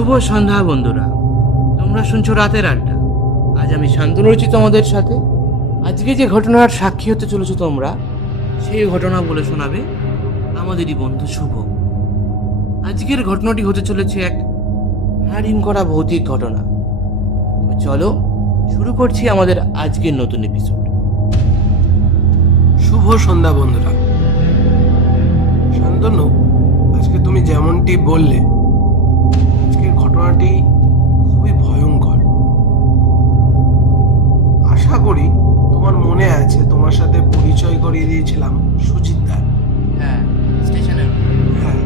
শুভ সন্ধ্যা বন্ধুরা, তোমরা শুনছো রাতের আড্ডা। আজ আমি শান্তনু রয়েছি তোমাদের সাথে। আজকে যে ঘটনার সাক্ষী হতে চলেছো তোমরা, সেই ঘটনা বলে শোনাবে আমাদেরই বন্ধু শুভ। আজকের ঘটনাটি হতে চলেছে এক হারিম করা ভৌতিক ঘটনা। তবে চলো শুরু করছি আমাদের আজকের নতুন এপিসোড। শুভ সন্ধ্যা বন্ধুরা। শান্তনু, আজকে তুমি যেমনটি বললে, আজকের ঘটনাটি খুবই ভয়ঙ্কর। আশা করি তোমার মনে আছে, তোমার সাথে পরিচয় করিয়ে দিয়েছিলাম সুজিত দা। হ্যাঁ, স্টেশনের। হ্যাঁ,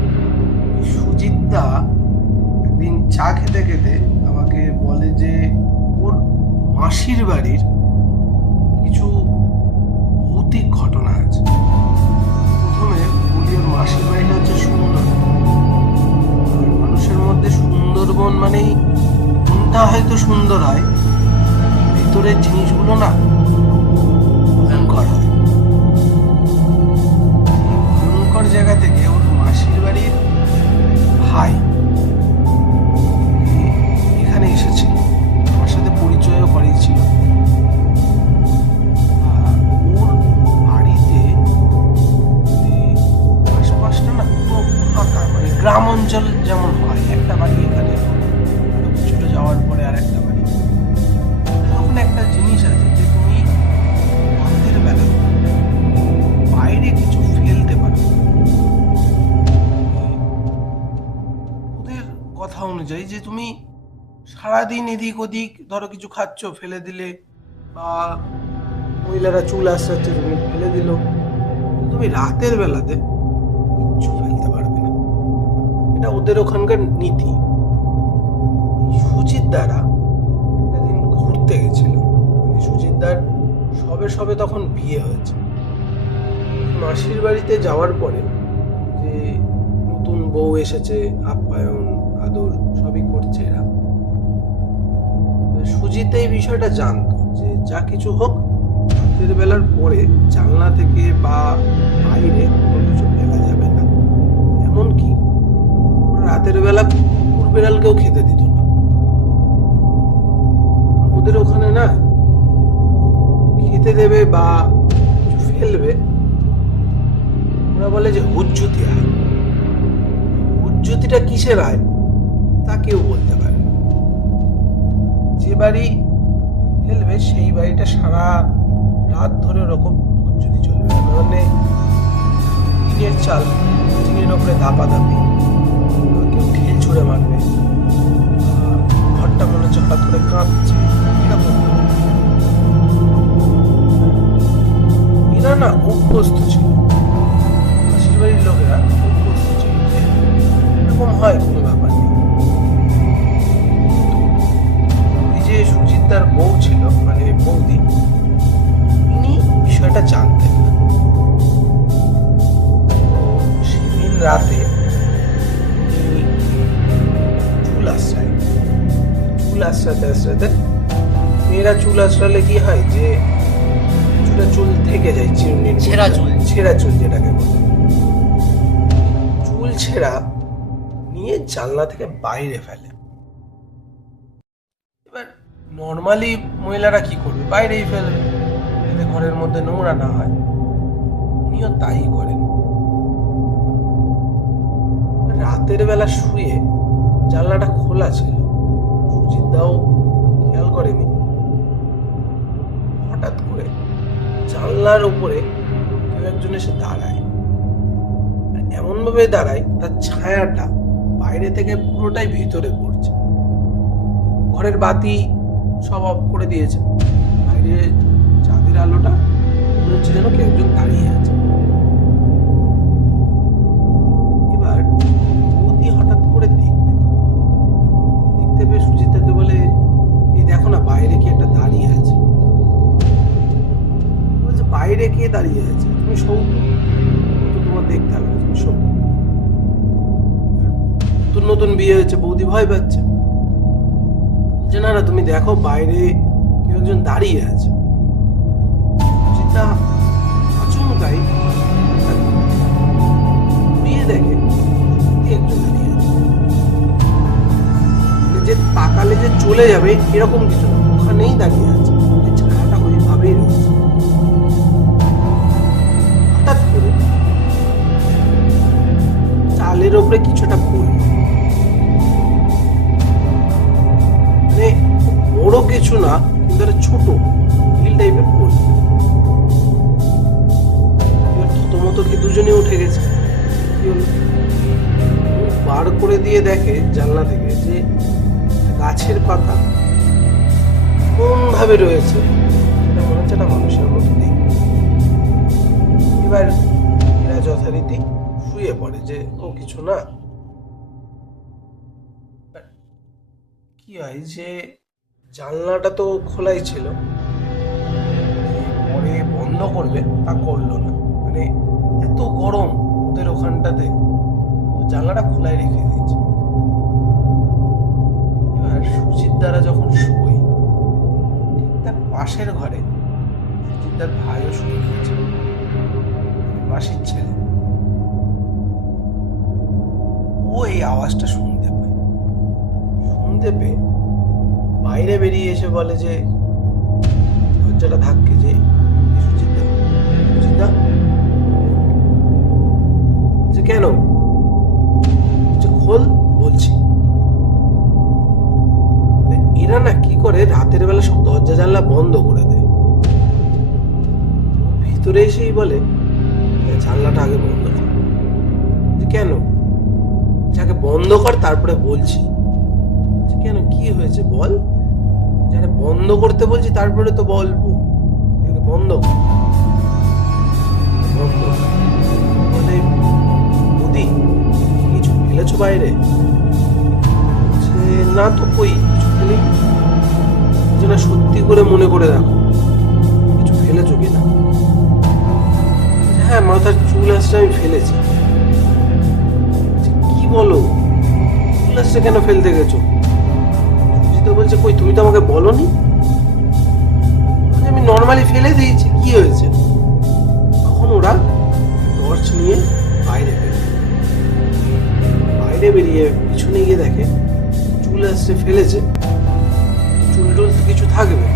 সুজিত দা একদিন চা খেতে খেতে আমাকে বলে যে ওর মাসির বাড়ির কিছু ভৌতিক ঘটনা আছে। প্রথমে বলি, ওর মাসির বাড়িটা হচ্ছে সুন্দর। মানুষের মধ্যে সুন্দরবন মানেই মনটা হয়তো সুন্দর হয়, ভিতরের জিনিসগুলো না ভয়ঙ্কর হয়। ভয়ঙ্কর জায়গা থেকে ওর মাসির বাড়ির ভাই এখানে এসেছিল, আমার সাথে পরিচয়ও করিয়েছিল। ওর বাড়িতে আশপাশটা না পুরো ফাঁকা, মানে গ্রাম অঞ্চল যেমন হয়, একটা বাড়ি এখানে, কিছুটা যাওয়ার পরে আর একটা বাড়ি। তখন একটা জিনিস আছে যে তুমি রাতের বেলা বাইরে কিছু ফেলতে পারো। ওদের কথা অনুযায়ী যে তুমি সারাদিন এদিক ওদিক ধরো কিছু খাচ্ছ, ফেলে দিলে, বা মহিলারা চুল আসাচ্ছে, তুমি ফেলে দিল, তুমি রাতের বেলাতে কিচ্ছু ফেলতে পারবে না। এটা ওদের ওখানকার নীতি। সুজিত দ্বারা একদিন ঘুরতে গেছিল, মানে সুজিত দার সবে সবে তখন বিয়ে হয়েছে। মাসির বাড়িতে যাওয়ার পরে যে নতুন বউ এসেছে, আপ্যায়ন আদর সবই করছে এরা। সুজিত এই বিষয়টা জানতো যে যা কিছু হোক রাতের বেলার পরে জানলা থেকে বা বাইরে কোনো কিছু ফেলা যাবে না। এমনকি রাতের বেলা কুকুর বিড়ালকেও খেতে দিত না। ওদের ওখানে না খেতে দেবে বা কিছু ফেলবে, ওরা বলে যে হুজ্জুতি আয়। হুজ্জুতিটা কিসের আয় তা কেউ বলতে পারে না। যে বাড়ি ফেলবে সেই বাড়িটা সারা রাত ধরে ওরকম হুজ্জুতি চলবে, মানে টিনের চাল, টিনের ওপরে ধাপাধাপি, কেউ ঢিল ছুঁড়ে মারবে, ঘরটা মনে হচ্ছে হঠাৎ করে কাঁপছে, এরকম। এরা না অভ্যস্ত ছিল, মাসির বাড়ির লোকেরা অভ্যস্ত ছিল যে এরকম হয়, কোনো ব্যাপার নেই। ওই যে সুজিতদার বউ ছিল, মানে বৌদি, তিনি বিষয়টা জানতেন না। সেদিন রাতে চুল আশ্রাতে আশ্রাতে, মেয়েরা চুল আশ্রালে কি হয় যে কিছুটা চুল থেকে যায়, চিরুনির ছেঁড়া চুল যেটাকে বলে, চুল ছেঁড়া নিয়ে জানলা থেকে বাইরে ফেলে। এবার নর্মালি মহিলারা কি করবে, বাইরেই ফেলবে যাতে ঘরের মধ্যে নোংরা না হয়। উনিও তাই করেন। রাতের বেলা শুয়ে জানলাটা খোলা ছিল, সুজিত দাও খেয়াল করেনি। হঠাৎ করে জানলার উপরে কেউ একজন এসে দাঁড়ায়, এমন ভাবে দাঁড়ায় তার ছায়াটা বাইরে থেকে পুরোটাই ভিতরে পড়ছে। ঘরের বাতি সব অফ করে দিয়েছে, বাইরে চাঁদের আলোটা মনে হচ্ছে যেন কেউ একজন দাঁড়িয়ে আছে। এবার অতি হঠাৎ করে দেখতে পেয়ে সুজিতাকে বলে, এই দেখো না বাইরে কি একটা দাঁড়িয়ে আছে। বলছে, বাইরে কে দাঁড়িয়ে আছে, তুমি শোও তো, তোমার দেখতে হবে না, তুমি শোও। নতুন নতুন বিয়ে হয়েছে, বৌদি ভয় পাচ্ছে যে না না তুমি দেখো বাইরে কেউ একজন দাঁড়িয়ে আছে। সুজিতা আচমকাই বিয়ে দেখে একজন দাঁড়িয়ে আছে। চলে যাবে এরকম কিছু না, ওখানেই দাঁড়িয়ে আছে, ওই ছায়াটা ওইভাবেই রয়েছে। হঠাৎ করে চালের ওপরে কিছুটা পড়ল, মানে বড় কিছু না কিন্তু একটা ছোট হিল টাইপের পড়ল। এবার থতমত কি দুজনে উঠে গেছে। কি হলো, মুখ বার করে দিয়ে দেখে জানলা থেকে যে গাছের পাতা কোন ভাবে রয়েছে, সেটা মনে হচ্ছে একটা মানুষের মতো দেখতে। এবার এরা যথারীতি শুয়ে পড়ে যে ও কিছু না। কি হয় যে জানলাটা তো খোলাই ছিল, পরে বন্ধ করবে তা করলো না, মানে এত গরম ওদের ওখানটাতে, ও জানলাটা খোলাই রেখে দিয়েছে। এবার সুচিত্রারা যখন শোয়, ঠিক তার পাশের ঘরে সুচিত্রার ভাইও শুয়ে গেছে, মাসির ছেলে। ও এই আওয়াজটা শুনতে পায়, শুনতে পেয়ে বাইরে বেরিয়ে এসে বলে যে দরজাটা ধাক্কে, যে সুচিত্রা, সুচিত্রা। যে কেন, যে খোল বলছি। এরা না কি করে, রাতের বেলা সব দরজা জানলা বন্ধ করে দেয়। ভিতরে এসেই বলে জানলাটা আগে বন্ধ কর। যে কেন, যাকে বন্ধ কর তারপরে বলছি। কেন, কি হয়েছে বল, যারা বন্ধ করতে বলছি তারপরে তো বলবো, বন্ধ কর। বন্ধ বলে বৌদি কিছু ফেলেছো বাইরে? না তো, কই কিছু ফেলি, যেটা সত্যি করে মনে করে রাখো, কিছু ফেলেছো কিনা। হ্যাঁ, মাথার চুল আসছে আমি ফেলেছি। কি বলো, চুল আসছে কেন ফেলতে গেছো? বলছে কই, তুমি তো আমাকে বলোনি। আমি নর্মালি ফেলে দিয়েছি, কি হয়েছে? তখন ওরা টর্চ নিয়ে বাইরে বেরিয়ে পিছনে গিয়ে দেখে চুল আসছে ফেলেছে, চুল টুল তো কিছু থাকবে,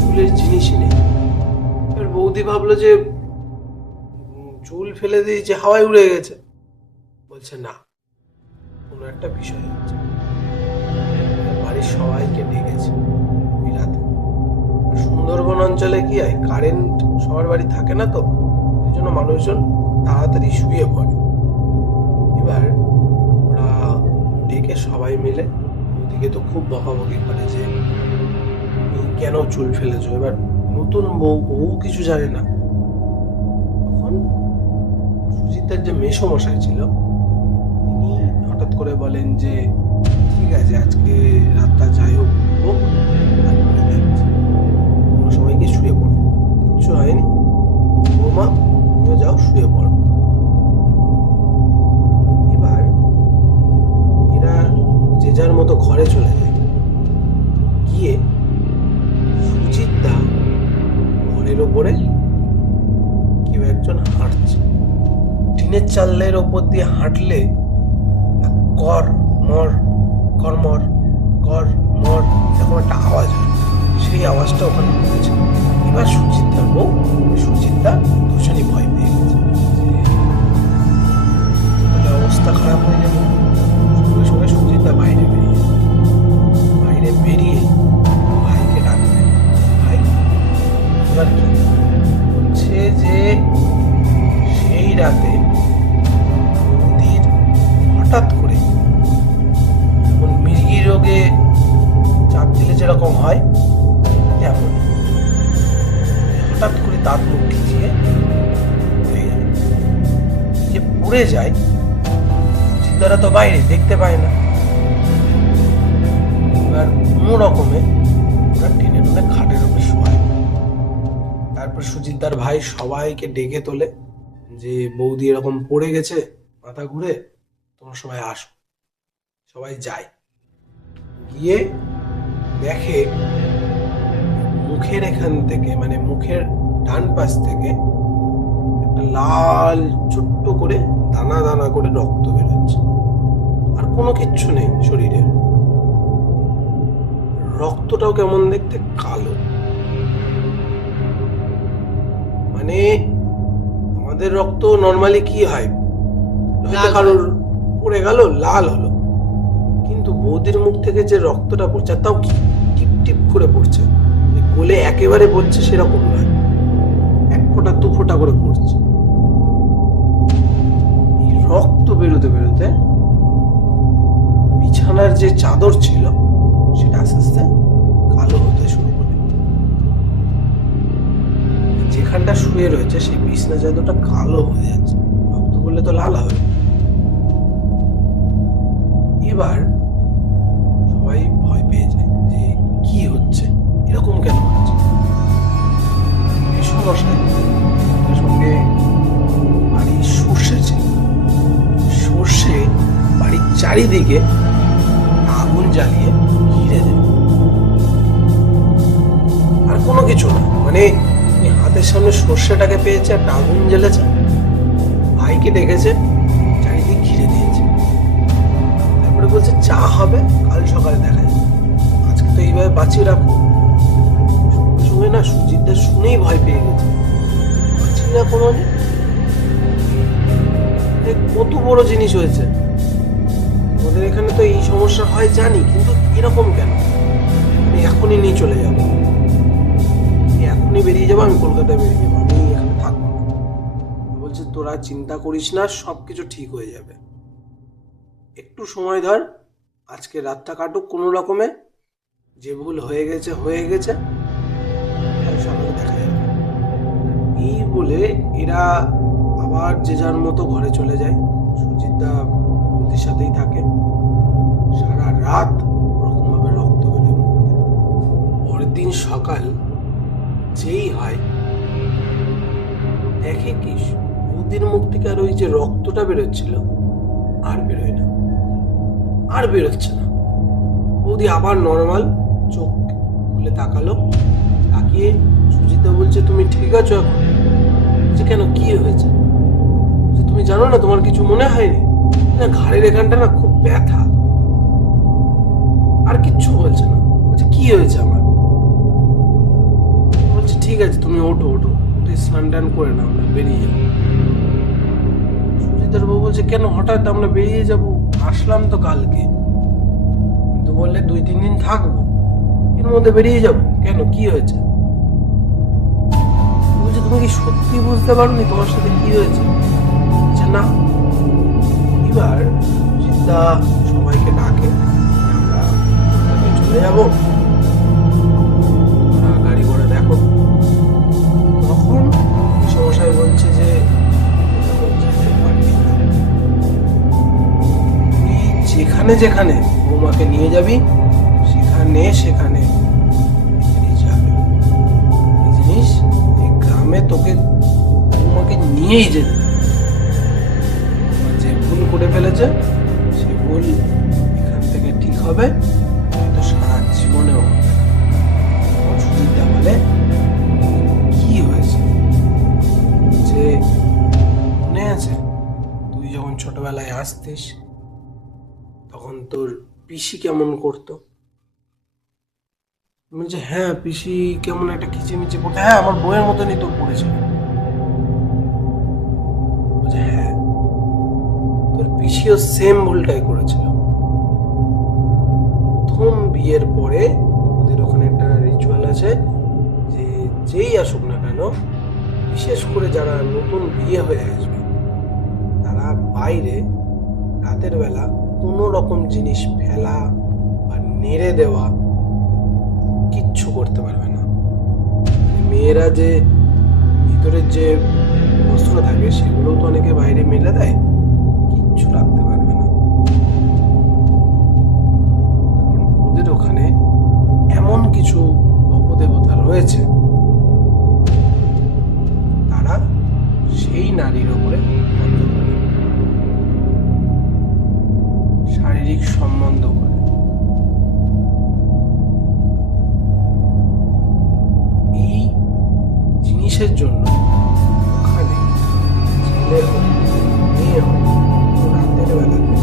চুলের জিনিসই নেই। এবার বৌদি ভাবলো যে চুল ফেলে দিয়েছে, হাওয়ায় উড়ে গেছে। বলছে না, কোনো একটা বিষয় হচ্ছে। বাড়ির সবাইকে ডেকেছে ওই রাতে। সুন্দরবন অঞ্চলে কি হয়, কারেন্ট সবার বাড়ি থাকে না, তো ওই জন্য মানুষজন তাড়াতাড়ি শুয়ে পড়ে। এবার ওরা ডেকে সবাই মিলে ওদিকে তো খুব বকাবকি করে যে কেন চুল ফেলেছো। এবার নতুন বউ কিছু জানে না। তখন সুজিতার যে মেসোমশাই ছিল, তিনি হঠাৎ করে বলেন যে ঠিক আছে, আজকে রাতটা যাই হোক হোক, তারপরে দেখছি, তোমরা সবাইকে শুয়ে পড়ো, কিচ্ছু হয়নি, বৌমা তুমিও যাও শুয়ে পড়ো। এবার এরা যে যার মতো ঘরে চলে যায়। গিয়ে সুচিত্রা ঘরের ওপরে কেউ একজন হাঁটছে। টিনের চালের ওপর দিয়ে হাঁটলে কর মর কর মর এরকম একটা আওয়াজ হয়, সেই আওয়াজটা ওখানে হচ্ছে। এবার সুচিত্রার বউ সুচিত্রা দুজনই ভয় পেয়ে গেছে, তাহলে অবস্থা খারাপ হয়ে যাবে। সঙ্গে সঙ্গে সুচিত্রা বাইরে বেরিয়ে ভাইকে ডাকলেন। ভাই, এবার কি বলছে যে সেই রাতে নদীর হঠাৎ করে যেমন মৃগী রোগে চাপ দিলে যেরকম হয়, তেমন হঠাৎ করে দাঁত মুখ খিচিয়ে হয়ে যায়, যে পড়ে যায়। সুচিত্রা তো বাইরে দেখতে পায় না। এবার কোনো রকমে ওরা টেনে টুনে খাটের উপরে শোয়। তারপর সুচিত্রার ভাই সবাইকে ডেকে তোলে যে বৌদি এরকম পড়ে গেছে মাথা ঘুরে, তোমরা সবাই আসো। সবাই যায়, গিয়ে দেখে মুখের এখান থেকে, মানে মুখের ডান পাশ থেকে একটা লাল ছোট্ট করে দানা দানা করে রক্ত বেরোচ্ছে। আর কোনো কিচ্ছু নেই শরীরে। রক্তটাও কেমন দেখতে কালো, মানে আমাদের রক্ত নর্মালি কি হয়, হয়তো লাল কারোর পড়ে গেল লাল হলো, কিন্তু বৌদির মুখ থেকে যে রক্তটা পড়ছে, আর তাও কি টিপ টিপ করে পড়ছে, গলে একেবারে পড়ছে সেরকম নয়, এক ফোঁটা দু ফোঁটা করে পড়ছে। এই রক্ত বেরোতে বেরোতে বিছানার যে চাদর ছিল সেটা আস্তে আস্তে কালো হতে শুরু করে। যেখানটা শুয়ে রয়েছে সেই বিছানা চাদরটা কালো হয়ে যাচ্ছে, রক্ত পড়লে তো লাল হবে। এবার সবাই ভয় পেয়ে যায় যে কি হচ্ছে, এরকম কেন হচ্ছে। মেসমশাই সঙ্গে সঙ্গে বাড়ির সর্ষে ছিল, সর্ষে বাড়ির চারিদিকে আগুন জ্বালিয়ে ঘিরে দেবে। আর কোনো কিছু না, মানে হাতের সামনে সর্ষেটাকে পেয়েছে, একটা আগুন জ্বেলেছে, ভাইকে ডেকেছে, চারিদিকে ঘিরে দিয়েছে। তারপরে বলছে যা হবে কাল সকালে দেখা যাবে, আজকে তো এইভাবে বাঁচিয়ে রাখো। সঙ্গে সঙ্গে না সুজিতদা শুনেই ভয় পেয়ে গেছে, বাঁচি না কোনোদিন, কত বড় জিনিস হয়েছে। আমাদের এখানে তো এই সমস্যা হয় জানি, কিন্তু এরকম কেন? আমি এখনই নিয়ে চলে যাবো, এখনই বেরিয়ে যাবো, আমি কলকাতায় বেরিয়ে যাবো, আমি এখানে থাকবো না। বলছে তোরা চিন্তা করিস না, সবকিছু ঠিক হয়ে যাবে, একটু সময় ধর, আজকে রাতটা কাটুক কোনো রকমে, যে ভুল হয়ে গেছে হয়ে গেছে, কাল সকালে দেখা যাবে। এই বলে এরা আবার যে যার মতো ঘরে চলে যায়। সুজিতদা বৌদির সাথেই থাকে, সারা রাত ওরকম ভাবে রক্ত বেরোয় মুখ থেকে। পরের দিন সকাল যেই হয়, দেখে কি বৌদির মুখ থেকে আর ওই যে রক্তটা বেরোচ্ছিল আর বেরোয় না, আর বেরোচ্ছে না। বৌদি আবার নর্মাল, চোখ খুলে তাকালো, তাকিয়ে সুজিতদা বলছে তুমি ঠিক আছো এখন? বলছে কেন, কি হয়েছে? বলছে তুমি জানো না তোমার কিছু মনে হয়নি? না, ঘাড়ের এখানটা না খুব ব্যথা। আর কিচ্ছু বলছে না। বলছে কি হয়েছে আমার? বলছে ঠিক আছে তুমি ওঠো ওঠো, উঠে স্নান টান করে নাও, আমরা বেরিয়ে যাবো। সুজিতার বউ বলছে কেন হঠাৎ আমরা বেরিয়ে যাব, আসলাম তো কালকে, কিন্তু বললে 2-3 দিন থাকবো, এর মধ্যে বেরিয়ে যাব কেন, কি হয়েছে? বলছে তুমি কি সত্যি বুঝতে পারোনি তোমার সাথে কি হয়েছে? বলছে না। এবার সুজিতা সবাইকে ডাকে, আমরা চলে যাবো, তোমরা গাড়ি করে দেখো। তখন সমস্যায় বলছে যে যেখানে যেখানে বৌমাকে নিয়ে যাবি সেখানে সেখানে যাবে, এই জিনিস এই গ্রামে তোকে বৌমাকে নিয়েই যেতে হবে। যে ভুল করে ফেলেছে সে ভুল এখান থেকে ঠিক হবে, তো সারা জীবনেও হবে। সুজিতা বলে কি হয়েছে? যে মনে আছে তুই যখন ছোটবেলায় আসতিস তখন তোর পিসি কেমন করতো? বলছে হ্যাঁ পিসি কেমন একটা খিচিমিচি করতো, হ্যাঁ আমার বইয়ের মতনই তো পড়েছিল। বলছে হ্যাঁ তোর পিসিও সেম ভুলটাই করেছিল। প্রথম বিয়ের পরে ওদের ওখানে একটা রিচুয়াল আছে যে যেই আসুক না কেন, বিশেষ করে যারা নতুন বিয়ে হয়ে আসবে, তারা বাইরে রাতের বেলা কোনো রকম জিনিস ফেলা বা নেড়ে দেওয়া কিচ্ছু করতে পারবে না। মেয়েরা যে ভিতরের যে বস্ত্র থাকে সেগুলো তো অনেকে বাইরে মেলে দেয়, কিচ্ছু রাখতে পারবে না। কারণ ওদের ওখানে এমন কিছু অপদেবতা রয়েছে, তারা সেই নারীর উপরে শারীরিক সম্বন্ধ করে। এই জিনিসের জন্য ওখানে ছেলে হোক মেয়ে হোক রাতের বেলাতে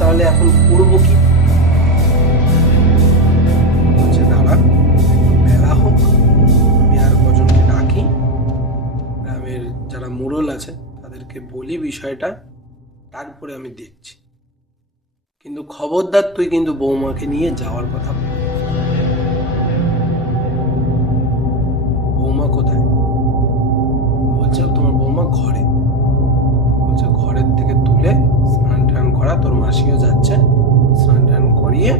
তাহলে এখন করবো কি? বলছে দাঁড়া, একটু বেলা হোক, আমি আর কজনকে ডাকি, গ্রামের যারা মোড়ল আছে তাদেরকে বলি বিষয়টা, তারপরে আমি দেখছি। কিন্তু খবরদার তুই কিন্তু বৌমাকে নিয়ে যাওয়ার কথা বলবি না। বৌমা কোথায়? বলছে তোমার বৌমা ঘরে। বলছে ঘরের থেকে তুলে স্নান টান করা, তোর মাসিও যাচ্ছে, স্নান টান করিয়ে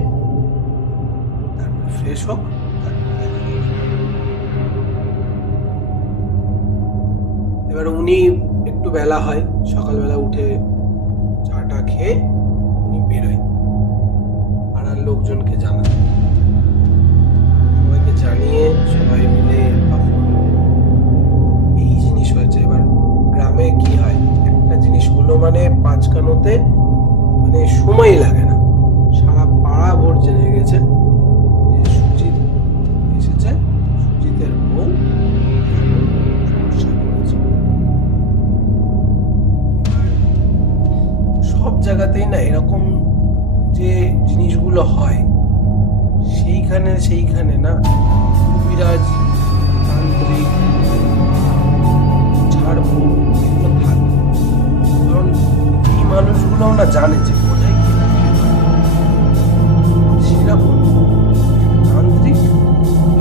তারপর ফ্রেশ হোক, তারপর দেখা যাবে। এবার উনি একটু বেলা হয়, সকালবেলা উঠে চাটা খেয়ে উনি বেরোয় পাড়ার লোকজনকে জানান। সবাইকে জানিয়ে সবাই মিলে তখন এই জিনিস হয়েছে। এবার গ্রামে কি হয়, একটা জিনিস হলো মানে পাঁচকানোতে মানে সময় লাগে না, সারা পাড়া ভোর জেনে গেছে যে সুজিত এসেছে, সুজিতের বউ এমন সমস্যায় পড়েছে। এবার সব জায়গাতেই না এরকম যে জিনিসগুলো হয়, সেইখানে না কবিরাজ, তান্ত্রিক, ঝাড়ফুঁক এগুলো থাকে। কারণ এই মানুষগুলো না জানে যে কোথায় কি হতে পারে। সেরকম তান্ত্রিক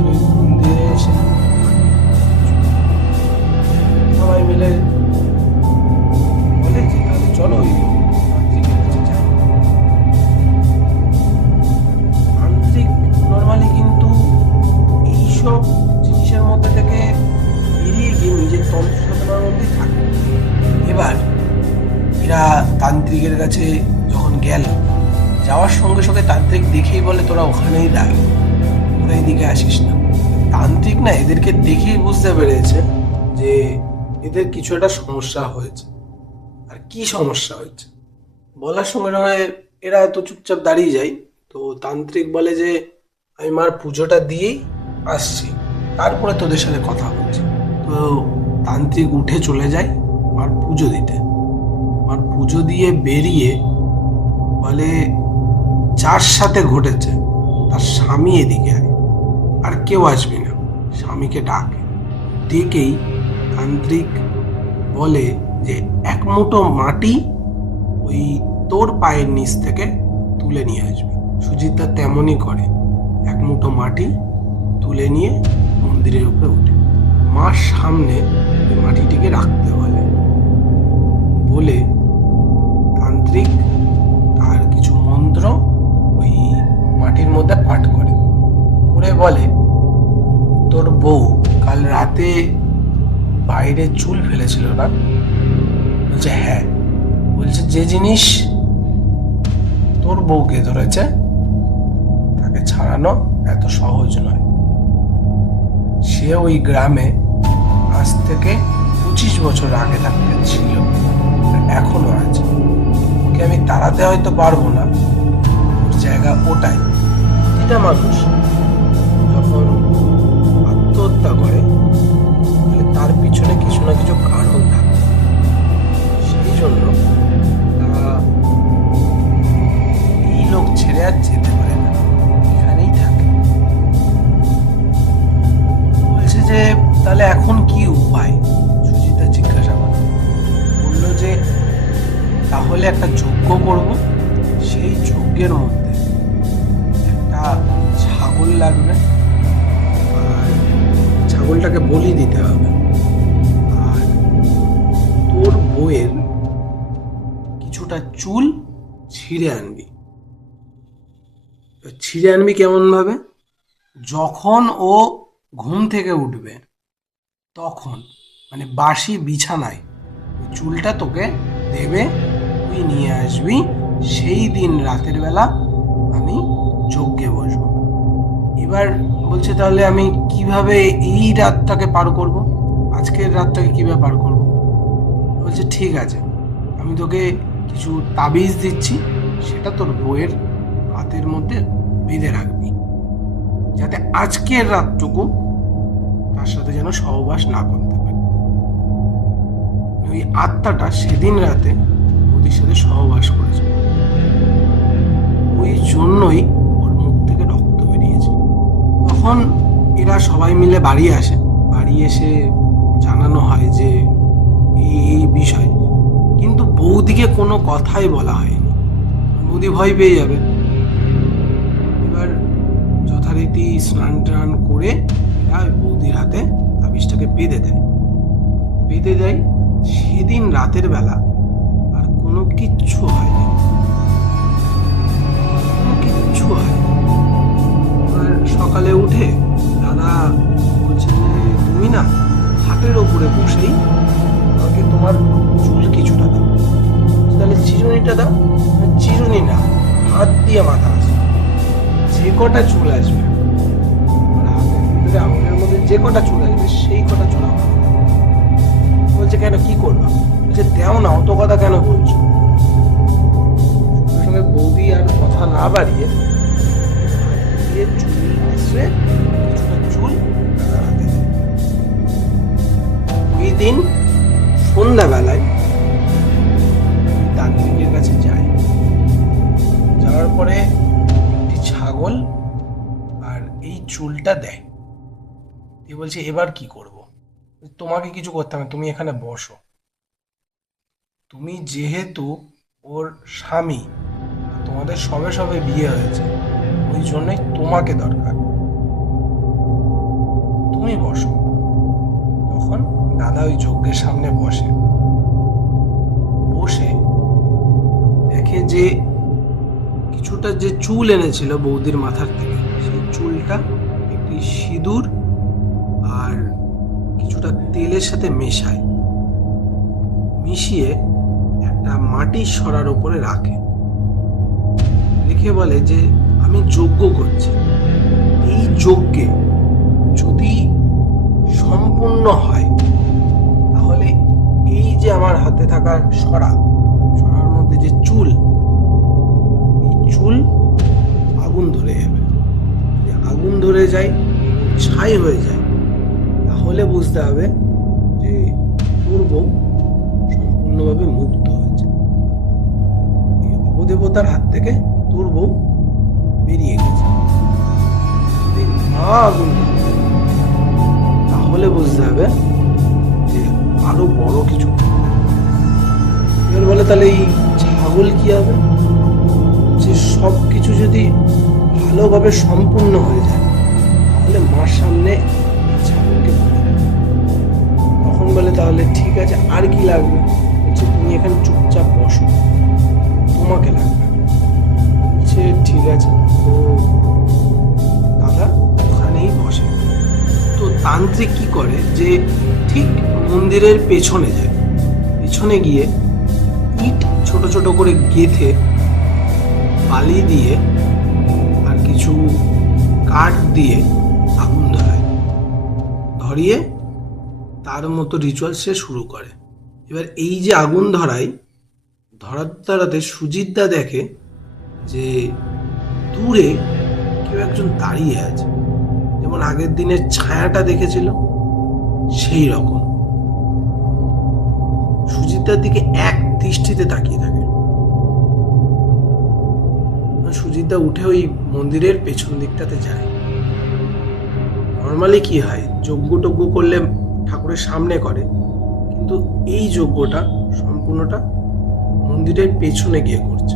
ওই মন্দিরে এসে সবাই মিলে বলে যে তাহলে চলো ওই তান্ত্রিকের কাছে যাই। তান্ত্রিক নর্মালি কিন্তু এইসব জিনিসের মধ্যে থেকে বেরিয়ে গিয়ে নিজের তন্ত্র সাধনার মধ্যে থাকে। এবার এরা তান্ত্রিকের কাছে যখন গেল, যাওয়ার সঙ্গে সঙ্গে তান্ত্রিক দেখেই বলে তোরা ওখানেই দাঁড়া, তোরা এইদিকে আসিস না। তান্ত্রিক না এদেরকে দেখেই বুঝতে পেরেছে যে এদের কিছু একটা সমস্যা হয়েছে। আর কি সমস্যা হয়েছে বলার সঙ্গে সঙ্গে এরা তো চুপচাপ দাঁড়িয়ে যায়। তো তান্ত্রিক বলে যে আমি মার পুজোটা দিয়েই আসছি, তারপরে তোদের সাথে কথা বলছি। তো তান্ত্রিক উঠে চলে যায় মার পুজো দিতে। মার পুজো দিয়ে বেরিয়ে বলে যার সাথে ঘটেছে তার স্বামী এদিকে আয়, আর কেউ আসবি না। স্বামীকে ডাকে, ডেকেই তান্ত্রিক বলে যে এক মুঠো মাটি ওই তোর পায়ের নিচ থেকে তুলে নিয়ে আসবি। সুজিতদা তেমনই করে, এক মুঠো মাটি তুলে নিয়ে মন্দিরের উপরে ওঠে। মার সামনে ওই মাটিটিকে রাখতে বলে, বলে তান্ত্রিক তার কিছু মন্ত্র ওই মাটির মধ্যে পাঠ করে বলে তোর বউ কাল রাতে বাইরে চুল ফেলেছিল না? বলছে হ্যাঁ। বলছে যে জিনিস তোর বউকে ধরেছে তাকে ছাড়ানো এত সহজ নয়। সে ওই গ্রামে আজ থেকে 25 বছর আগে থাকতে ছিল, এখনো আছে। ওকে আমি তাড়াতে হয়তো পারবো না, ওর জায়গা ওটাই। প্রতিটা মানুষ যখন আত্মহত্যা করে তাহলে তার পিছনে কিছু না কিছু কারণ থাকে। সেই জন্য এই লোক ছেড়ে আর যেতে পারে না, এখানেই থাকে। বলছে যে তাহলে এখন কি উপায়? সুজিতা জিজ্ঞাসা করে। বললো যে তাহলে একটা যজ্ঞ করব, সেই যজ্ঞের মধ্যে একটা ছাগল লাগবে, আর ছাগলটাকে বলি দিতে হবে, আর তোর বউয়ের কিছুটা চুল ছিঁড়ে আনবি। ছিঁড়ে আনবি কেমন ভাবে? যখন ও ঘুম থেকে উঠবে তখন, মানে বাসি বিছানায় ওই চুলটা তোকে দেবে, তুই নিয়ে আসবি। সেই দিন রাতের বেলা আমি যজ্ঞে বসবো। এবার বলছে তাহলে আমি কিভাবে এই রাতটাকে পার করব, আজকের রাতটাকে কিভাবে পার করব? বলছে ঠিক আছে, আমি তোকে কিছু তাবিজ দিচ্ছি, সেটা তোর বউয়ের হাতের মধ্যে বেঁধে রাখবি, যাতে আজকের রাতটুকু তার সাথে যেন সহবাস না করতে পারে। ওই আত্মাটা সেদিন রাতে ওদের সাথে সহবাস করেছে। সবাই মিলে বাড়ি আসে। বাড়ি এসে জানানো হয় যে এই বিষয়, কিন্তু বৌদিকে কোনো কথাই বলা হয়নি। বৌদি ভয় পেয়ে যাবে। এবার যথারীতি স্নান টান করে এরা ওই বৌদির হাতে তাবিজটাকে বেঁধে দেয়। সেদিন রাতের বেলা আর কোনো কিচ্ছু হয়নি। এবার সকালে উঠে দাদা বলছে যে তুমি না খাটের ওপরে বসেই আমাকে তোমার চুল কিছুটা দাও। তাহলে চিরুনিটা দাও। চিরুনি না, হাত দিয়ে মাথা আসবে, যে কটা চুল আসবে আঙুলের মধ্যে যে কটা চুল আসবে সেই কটা চুল আমার। বলছে কেন, কি করবা? বলছে দেও না, অত কথা কেন বলছো? সঙ্গে সঙ্গে বৌদি আর কথা না বাড়িয়ে চুল আসবে, কিছুটা চুল হাতে দেয়। ওই দিন সন্ধ্যাবেলায় তান্ত্রিকের কাছে যায়। যাওয়ার পরে একটি ছাগল আর এই চুলটা দেয়। দিয়ে বলছে এবার কি করব? তোমাকে কিছু করতে হবে, তুমি এখানে বসো। তুমি যেহেতু ওর স্বামী, তোমাদের সবে সবে বিয়ে হয়েছে, ওই জন্যই তোমাকে দরকার, তুমি বসো। তখন দাদা ওই যজ্ঞের সামনে বসে দেখে যে কিছুটা যে চুল এনেছিল বৌদির মাথার থেকে, সেই চুলটা একটি সিঁদুর আর কিছুটা তেলের সাথে মিশিয়ে একটা মাটির সরার উপরে রেখে বলে যে আমি যজ্ঞ করছি, এই যজ্ঞে যদি সম্পূর্ণ হয় তাহলে এই যে আমার হাতে থাকা সরার মধ্যে যে চুল, এই চুল আগুন ধরে যাবে। যদি আগুন ধরে যায়, ছাই হয়ে যায়, তাহলে বুঝতে হবে যে তোর বউ সম্পূর্ণভাবে মুক্ত হয়েছে। এই অপদেবতার হাত থেকে তোর বউ বেরিয়ে গেছে। যদি না আগুন ধরে, তাহলে বুঝতে হবে যে আরো বড় কিছু। এবার বলে তাহলে এই ছাগল কি হবে? যে সব কিছু যদি ভালোভাবে সম্পূর্ণ হয়ে যায় তাহলে মার সামনে ছাগলকে বলে দেবে। তখন বলে তাহলে ঠিক আছে, আর কি লাগবে? বলছে তুমি এখানে চুপচাপ বসো, তোমাকে লাগবে। বলছে ঠিক আছে। তো দাদা ওখানেই বসে। তো তান্ত্রিক কি করে যে ঠিক মন্দিরের পেছনে যায়, পেছনে গিয়ে ইট ছোট ছোট করে গেঁথে বালি দিয়ে আর কিছু কাঠ দিয়ে আগুন ধরিয়ে তার মতো রিচুয়াল সে শুরু করে। এবার এই যে আগুন ধরাতে সুজিতদা দেখে যে দূরে কেউ একজন দাঁড়িয়ে আছে, যেমন আগের দিনের ছায়াটা দেখেছিল সেই রকম। সুজিতদার দিকে এক দৃষ্টিতে তাকিয়ে থাকে। সুজিতদা উঠে ওই মন্দিরের পেছন দিকটাতে যায়। নর্মালি কি হয়, যজ্ঞ টজ্ঞ করলে ঠাকুরের সামনে করে, কিন্তু এই যজ্ঞটা সম্পূর্ণটা মন্দিরের পেছনে গিয়ে করছে।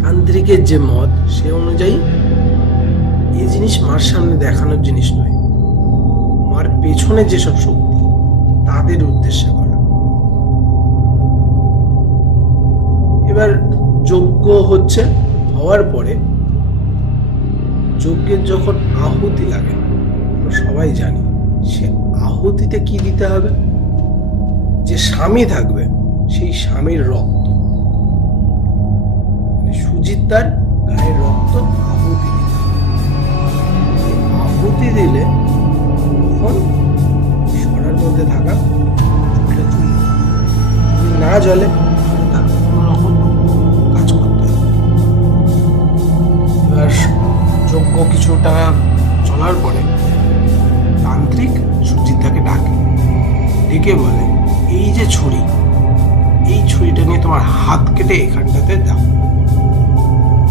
তান্ত্রিকের যে মত, সে অনুযায়ী এই জিনিস মার সামনে দেখানোর জিনিস নয়, মার পেছনে যেসব শক্তি তাদের উদ্দেশ্যে করা। এবার যজ্ঞ হওয়ার পরে যজ্ঞের যখন আহুতি লাগে, আমরা সবাই জানি সে আহুতিতে কি দিতে হবে। যে স্বামী থাকবে সেই স্বামীর রক্ত, মানে সুজিতদার গায়ের রক্ত আহুতি দিতে হবে। আহুতি দিলে তখন সরার মধ্যে থাকা চুলটা জ্বলবে। যদি না জ্বলে তার কোনো রকম কাজ করতে হবে। এবার যজ্ঞ কিছুটা চলার পরে তান্ত্রিক সুজিতদাকে ডেকে বলে এই যে ছুরি, এই ছুরিটা নিয়ে তোমার হাত কেটে এখানটাতে দাও।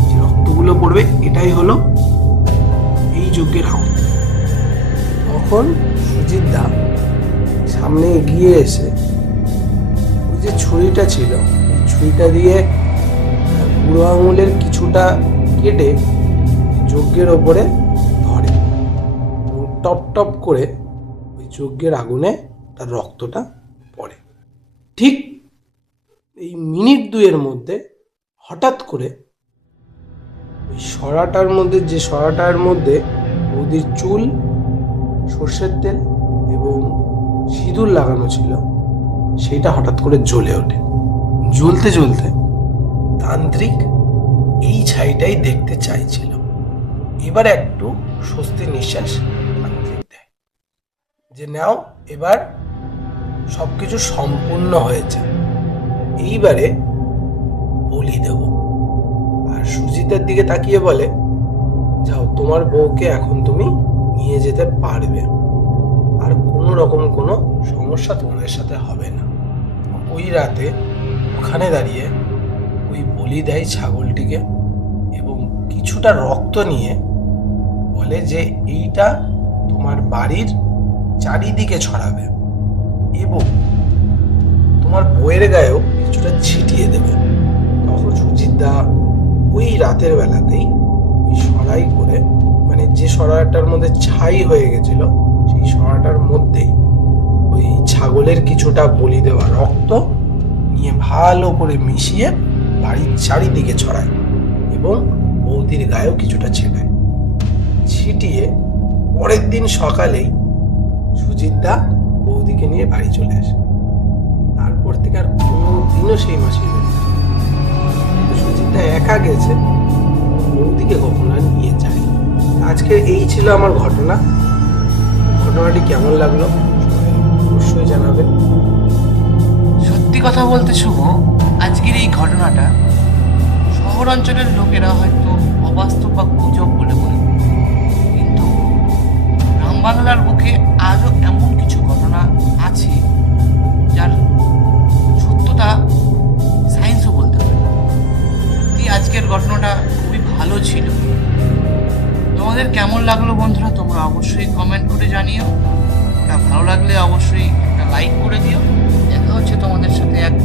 যে রক্তগুলো পড়বে এটাই হলো এই যজ্ঞের আহুতি। তখন সুজিত দা সামনে এগিয়ে এসে ওই যে ছুরিটা ছিল, ওই ছুরিটা দিয়ে বুড়ো আঙুলের কিছুটা কেটে যজ্ঞের ওপরে ধরে এবং টপ টপ করে ওই যজ্ঞের আগুনে তার রক্তটা পড়ে। ঠিক এই মিনিট দুয়ের মধ্যে হঠাৎ করে ওই সরাটার মধ্যে বৌদির চুল, সর্ষের তেল এবং সিঁদুর লাগানো ছিল, সেটা হঠাৎ করে জ্বলে ওঠে। জ্বলতে জ্বলতে তান্ত্রিক এই ছাইটাই দেখতে চাইছিল। এবার একটু স্বস্তির নিঃশ্বাস তান্ত্রিক দেয় যে নাও, এবার সবকিছু সম্পূর্ণ হয়েছে, এইবারে বলি দেব। আর সুজিতের দিকে তাকিয়ে বলে, যাও, তোমার বউকে এখন তুমি নিয়ে যেতে পারবে, আর কোনো রকম কোনো সমস্যা তোমাদের সাথে হবে না। ওই রাতে ওখানে দাঁড়িয়ে ওই বলি দেয় ছাগলটিকে এবং কিছুটা রক্ত নিয়ে বলে যে এইটা তোমার বাড়ির চারিদিকে ছড়াবে এবং তোমার বউয়ের গায়েও কিছুটা ছিটিয়ে দেবে। তখন সুজিতদা ওই রাতের বেলাতেই ওই সরাই করে, মানে যে সরাটার মধ্যে ছাই হয়ে গেছিল, সেই সরাটার মধ্যেই ওই ছাগলের কিছুটা বলি দেওয়া রক্ত নিয়ে ভালো করে মিশিয়ে বাড়ির চারিদিকে ছড়ায় এবং বৌদির গায়েও কিছুটা ছিটিয়ে পরের দিন সকালেই সুজিতদা বৌদিকে নিয়ে বাড়ি চলে আসে। তারপর থেকে আর কোনোদিনও সেই মাসির বাড়ি সুজিতদা একা গেছে, বৌদিকে কখনো আর নিয়ে যায়। আজকে এই ছিল আমার ঘটনাটি কেমন লাগলো অবশ্যই জানাবেন। সত্যি কথা বলতে শুভ, আজকের এই ঘটনাটা শহর অঞ্চলের লোকেরা হয়তো অবাস্তব বা গুজব বলে মনে করে, কিন্তু গ্রাম বাংলার বুকে আজও এমন কিছু ঘটনা আছে যার সত্যতা সায়েন্সও বলতে পারে। সত্যি আজকের ঘটনাটা খুবই ভালো ছিল। তোমাদের কেমন লাগলো বন্ধুরা, তোমরা অবশ্যই কমেন্ট করে জানিও। এটা ভালো লাগলে অবশ্যই একটা লাইক করে দিও। দেখা হচ্ছে তোমাদের সাথে এক